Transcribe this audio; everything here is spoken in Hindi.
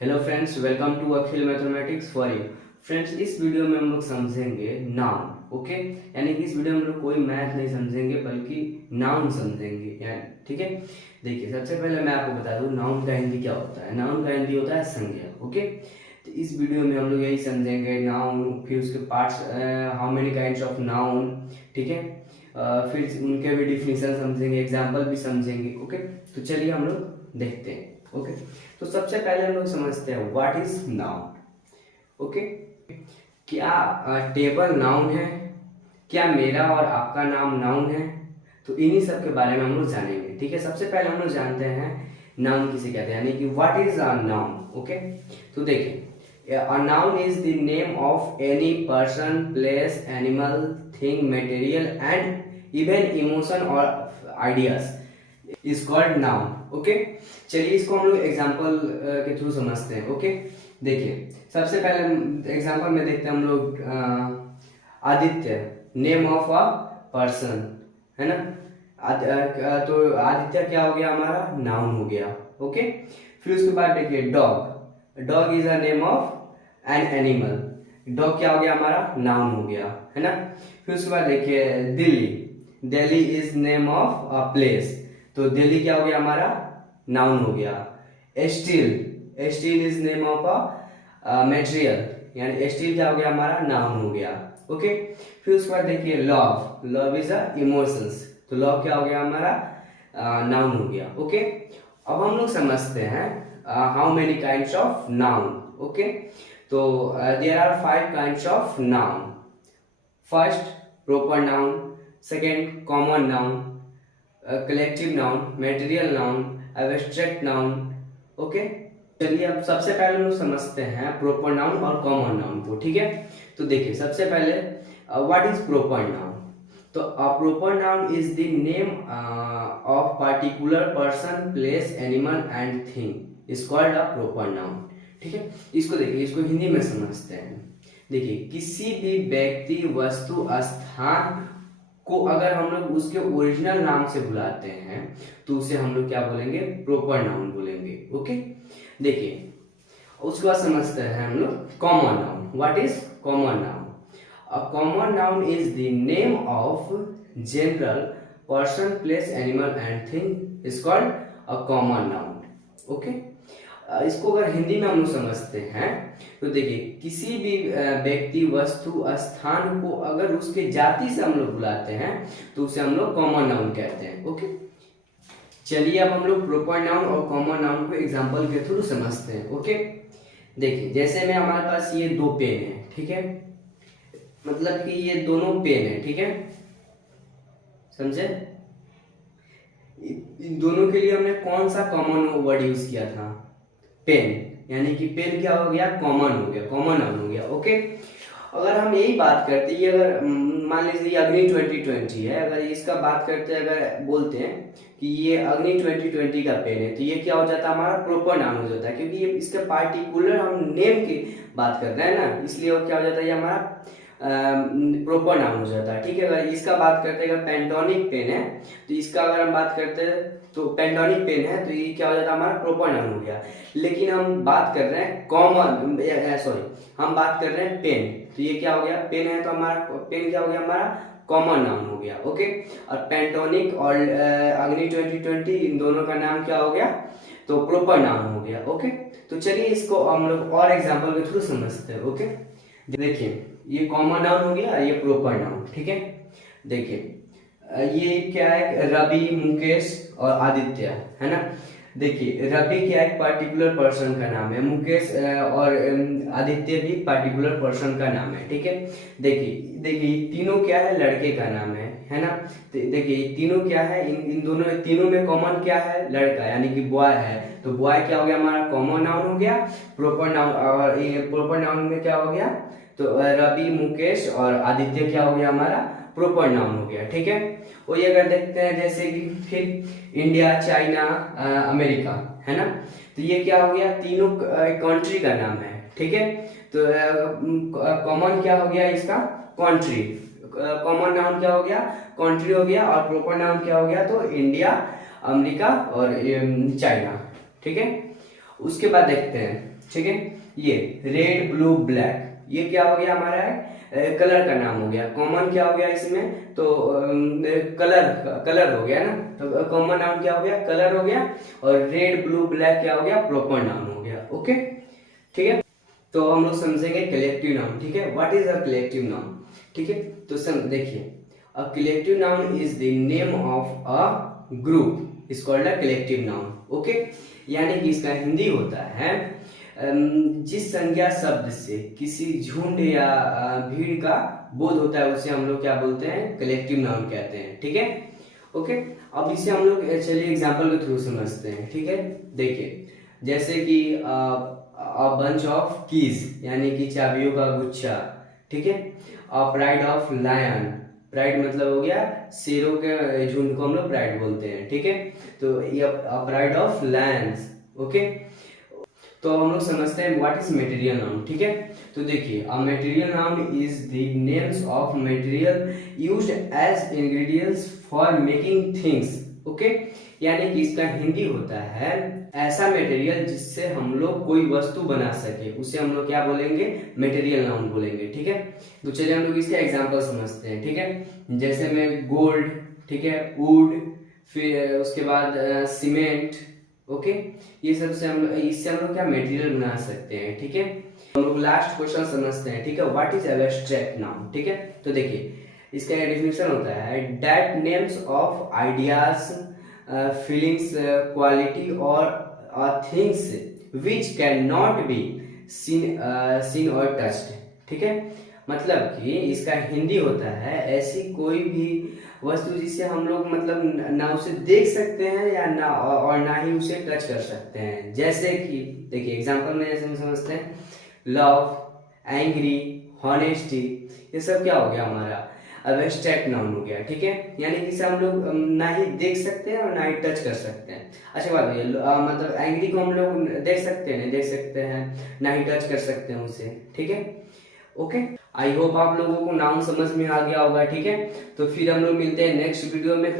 Hello friends, welcome to Akhil mathematics for you. Friends, इस वीडियो में हम लोग समझेंगे नाउन। ओके, यानी कि इस वीडियो में हम लोग कोई मैथ नहीं समझेंगे बल्कि नाउन समझेंगे यानी। ठीक है, देखिए सबसे पहले मैं आपको बता दूं नाउन का हिंदी क्या होता है। नाउन का हिंदी होता है संज्ञा। ओके, तो इस वीडियो में हम लोग यही समझेंगे नाउन, फिर उसके parts, how many kinds of noun. ठीक है, फिर उनके भी डिफिनेशन समझेंगे, एग्जाम्पल भी समझेंगे। ओके, तो चलिए हम लोग देखते हैं। ओके, तो सबसे पहले हम लोग समझते हैं व्हाट इज नाउन। ओके, क्या टेबल नाउन है? क्या मेरा और आपका नाम नाउन है? तो इन्हीं सब के बारे में हम लोग जानेंगे। ठीक है, सबसे पहले हम लोग जानते हैं नाउन किसे कहते हैं, यानी कि what is a noun. Okay, तो देखिए a noun is the name of any person, place, animal, thing, material and even emotion और ideas is called noun. Okay, चलिए इसको हम लोग एग्जाम्पल के थ्रू समझते हैं। ओके, देखिए सबसे पहले एग्जाम्पल में देखते हैं हम लोग Aditya, name of a person, है ना। तो आदित्य क्या हो गया, हमारा नाउन हो गया। ओके, फिर उसके बाद देखिए dog, dog is a name of an animal, dog क्या हो गया, हमारा नाउन हो गया, है ना। फिर उसके बाद देखिए Delhi, Delhi is name of a place, तो दिल्ली क्या हो गया, हमारा नाउन हो गया। Steel, steel is name of a material, यानी स्टील क्या हो गया, हमारा नाउन हो गया। ओके, फिर उसके बाद देखिए love, love is a emotions, तो लव क्या हो गया, हमारा नाउन हो गया। ओके, अब हम लोग समझते हैं how many kinds of noun. Okay, तो there are 5 kinds of noun. First proper noun, second common noun, collective noun, material noun, abstract noun. Okay, चलिए अब सबसे पहले हम लोग समझते हैं प्रॉपर नाउन और कॉमन नाउन को। ठीक है, तो देखिए सबसे पहले व्हाट इज प्रॉपर नाउन। तो a proper noun is the name of particular person, place, animal and thing is called a proper noun. ठीक है, इसको देखिए, इसको हिंदी में समझते हैं। देखिए किसी भी व्यक्ति, वस्तु, स्थान को अगर हम लोग उसके ओरिजिनल नाम से बुलाते हैं तो उसे हम लोग क्या बोलेंगे, प्रॉपर नाउन बोलेंगे। ओके, देखिए उसके बाद समझते हैं हम लोग common noun. What is common noun? A common noun is the name of general person, place, animal and thing is called a common noun. Okay, इसको अगर हिंदी में हम लोग समझते हैं तो देखिए किसी भी व्यक्ति, वस्तु, स्थान को अगर उसके जाति से हम लोग बुलाते हैं तो उसे हम लोग कॉमन नाउन कहते हैं। ओके, चलिए अब हम लोग प्रॉपर नाउन और कॉमन नाउन को एग्जांपल के थ्रू समझते हैं। ओके, देखिए जैसे में हमारे पास ये 2 पेन है। ठीक है, मतलब कि ये दोनों पेन है। ठीक है, समझे? इन दोनों के लिए हमने कौन सा कॉमन वर्ड यूज किया था, पेन, यानी कि पेन क्या हो गया, कॉमन हो गया, कॉमन नाउन हो गया। ओके, अगर हम यही बात करते हैं, ये अगर मान लीजिए अग्नि 2020 है, अगर इसका बात करते हैं, अगर बोलते हैं कि ये अग्नि 2020 का पेन है, तो ये क्या हो जाता है, हमारा प्रॉपर नाउन हो जाता है, क्योंकि ये इसके पार्टिकुलर हम नेम की बात कर रहे हैं ना, इसलिए वो क्या हो जाता है, ये हमारा प्रॉपर नाउन हो जाता है। ठीक है, अगर इसका बात करते हैं, अगर पेंटोनिक पेन है तो इसका अगर हम बात करते हैं तो पेंटोनिक पेन है तो ये क्या हो जाता है, हमारा प्रॉपर नाउन हो गया। लेकिन हम बात कर रहे हैं कॉमन, सॉरी, हम बात कर रहे हैं पेन, तो ये क्या हो गया, पेन है तो हमारा पेन क्या हो गया, हमारा कॉमन नाउन हो गया। ओके, और पेंटोनिक और अग्नि 2020 इन दोनों का नाम क्या हो गया, तो प्रॉपर नाउन हो गया। ओके, तो चलिए इसको हम लोग और एग्जांपल के थ्रू समझते हैं। ओके, देखिए ये कॉमन नाउन हो गया, ये प्रॉपर नाउन। ठीक है, देखिए ये क्या है, रवि, मुकेश और आदित्य, है ना। देखिए रवि क्या एक पर्टिकुलर पर्सन का नाम है, मुकेश और आदित्य भी पर्टिकुलर पर्सन का नाम है। ठीक है, देखिए देखिए तीनों क्या है, लड़के का नाम है ना। देखिए तीनों क्या है, इन दोनों तीनों में कॉमन क्या है, लड़का, यानी कि बॉय है, तो बॉय क्या हो गया, हमारा कॉमन नाउन हो गया, प्रॉपर नाउन। और ये प्रॉपर नाउन में क्या हो गया, तो रवि, मुकेश और आदित्य क्या हो गया, हमारा प्रॉपर नाउन हो गया। ठीक है, वही अगर देखते हैं जैसे कि फिर इंडिया, चाइना, अमेरिका, है ना, तो ये क्या हो गया, तीनों कंट्री का नाम है। ठीक है, तो कॉमन क्या हो गया इसका, कंट्री, कॉमन नाउन क्या हो गया, कंट्री हो गया, और प्रॉपर नाउन क्या हो गया, तो इंडिया, अमेरिका और चाइना। ठीक है, उसके बाद देखते हैं ठीक है। ये रेड ब्लू ब्लैक, ये क्या हो गया हमारा कलर का नाम हो गया। कॉमन क्या हो गया इसमें, तो कलर हो गया ना, तो कॉमन नाउन क्या हो गया, कलर हो गया। और रेड ब्लू ब्लैक क्या हो गया, प्रॉपर नाउन हो गया। ओके, ठीक है। तो हम लोग समझेंगे कलेक्टिव नाउन। ठीक है, what is a collective noun. ठीक है, तो देखिए, a collective noun is the name of a group is called a collective noun. Okay, यानी कि इसका हिंदी होता है जिस संज्ञा शब्द से किसी झुंड या भीड़ का बोध होता है उसे हम लोग क्या बोलते हैं, कलेक्टिव नाउन कहते हैं। ठीक है, ओके। अब इसे हम लोग चलिए एग्जांपल के थ्रू समझते हैं। ठीक है, देखिए जैसे कि अ बंच ऑफ कीज यानी कि चाबियों का गुच्छा। ठीक है, a pride of lion, pride मतलब हो गया शेरों के झुंड को हम लोग प्राइड बोलते हैं। ठीक है, तो ये प्राइड ऑफ लायंस। ओके, तो हम लोग समझते हैं व्हाट इज मटेरियल नाउन। ठीक है, तो देखिए a material noun is the names of material used as ingredients for making things. Okay, यानी कि इसका हिंदी होता है ऐसा मटेरियल जिससे हम लोग कोई वस्तु बना सके, उसे हम लोग क्या बोलेंगे, मटेरियल नाउन बोलेंगे। ठीक है, तो चलिए हम लोग इसके एग्जांपल समझते हैं। ठीक है, जैसे में गोल्ड, ठीक है, वुड, फिर उसके बाद सीमेंट। ओके, ये सब से इससे हम लोग क्या मटेरियल बना सकते हैं। ठीक है, हम लोग लास्ट क्वेश्चन समझते हैं। ठीक है, व्हाट इज एब्स्ट्रैक्ट नाउन। ठीक है, तो देखिए इसका डेफिनेशन होता है that names of ideas, feelings, quality और things which can not be seen और टच्ड। ठीक है, मतलब कि इसका हिंदी होता है ऐसी कोई भी वस्तु जिसे हम लोग मतलब ना उसे देख सकते हैं या ना, और ना ही उसे टच कर सकते हैं। जैसे कि देखिए एग्जांपल में जैसे हम समझते हैं लव, एंग्री, हॉनेस्टी, ये सब क्या हो गया हमारा एब्स्ट्रैक्ट नाउन हो गया। ठीक है, यानी कि इसे हम लोग ना ही देख सकते हैं और ना ही टच कर सकते हैं। अच्छा बात है, मतलब एंग्री को हम लोग देख सकते हैं, नहीं देख सकते हैं, ना ही टच कर सकते हैं उसे। ठीक है, ओके। आई होप आप लोगों को नाउन समझ में आ गया होगा। ठीक है, तो फिर हम लोग मिलते हैं नेक्स्ट वीडियो में।